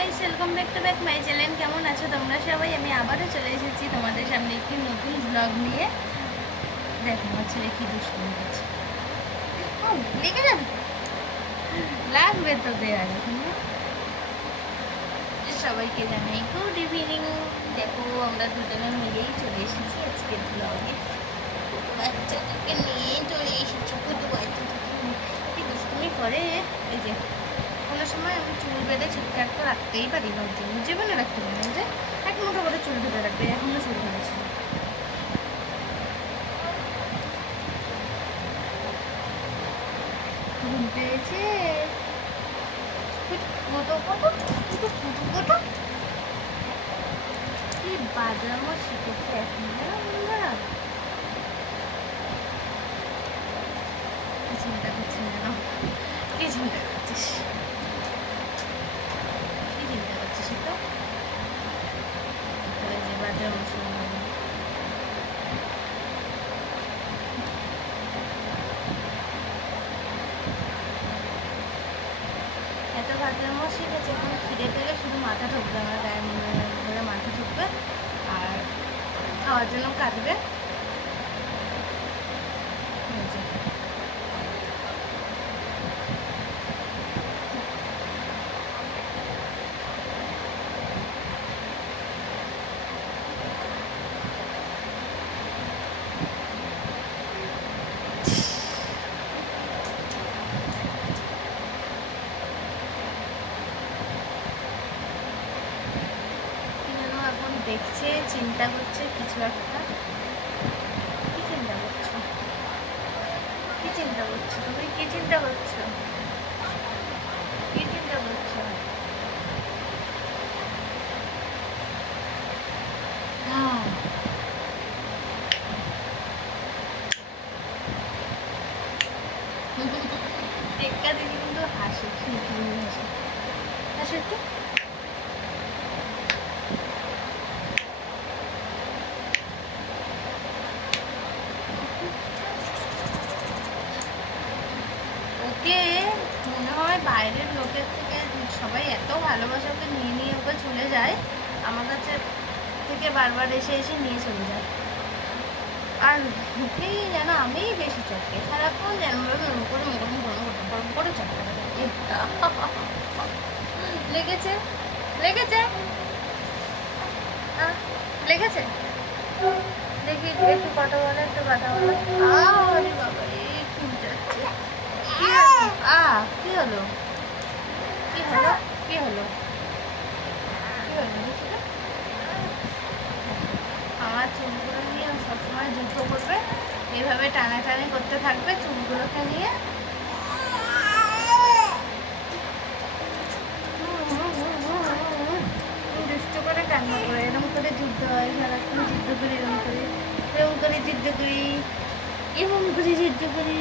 Guys, welcome back to my channel. কেমন আছো তোমরা সবাই? আমি আবারও চলে এসেছি তোমাদের সামনে একটি নতুন ব্লগ নিয়ে। দেখো আমার ছেলে কি দুষ্টুমি করছে। লেগে যাবে, লাগবে তো দেয়ার। সবাইকে জানাই গুড ইভিনিং। দেখো আমরা দুজনে মিলেই চলে এসেছি আজকের ব্লগে। বাচ্চাদেরকে নিয়ে চলে এসেছি। কুটু বাচ্চা কি দুষ্টুমি করে। এই যে কোনো সময় আমি চুল বেঁধে ঠিকঠাক তো রাখতেই পারি, ভাবছি জীবনে রাখতে পারি যে এক মুঠো করে চুল ধরে রাখবে। এখনো চুল ধরেছি। ঘুম পেয়েছে কি বাজানো শিখেছে এখন বন্ধুরা। কি চিন্তা করছিস না? কি চিন্তা করছিস? কি চিন্তা করছিস? তো যে বাজার মশলা এত ভাজা শিখেছে। এখন খিদে পেলে শুধু মাথা ঠকবে, আমার গায়ে ধরে মাথা ঠকবে আর খাওয়ার জন্য কাটবে। দেখছে, চিন্তা করছে কিছু একটা। কি চিন্তা করছো? কি চিন্তা করছো তুমি? কি চিন্তা করছো? কি চিন্তা করছো? টেক্কা দিদি কিন্তু হাসে, খিলখিলি হাসে। হাসে একটু। ওকে মনে হয় বাইরের লোকের থেকে সবাই এত ভালোবাসাকে নিয়ে নিয়ে ওকে চলে যায়, আমার কাছে থেকে বারবার এসে এসে নিয়ে চলে যায়। আর ওকেই যেন আমি বেশি চাপকে সারাক্ষণ যেন করে চাপতে লেগেছে লেগেছে লেগেছে। দেখি একটু কথা বলে, একটু কথা বলে। আরে বাবা রে, খুব যাচ্ছে। কি হলো? কি হলো? কি হলো? কি হলো? আমার চুলগুলো নিয়ে সবসময় যুদ্ধ করবে, এইভাবে টানাটানি করতে থাকবে চুলগুলোকে নিয়ে। দুষ্ট করে কান্না করে, এরকম করে যুদ্ধ হয় সারাক্ষণ। যুদ্ধ করি এরকম করে, এরকম করে যুদ্ধ করি, এরকম করে যুদ্ধ করি।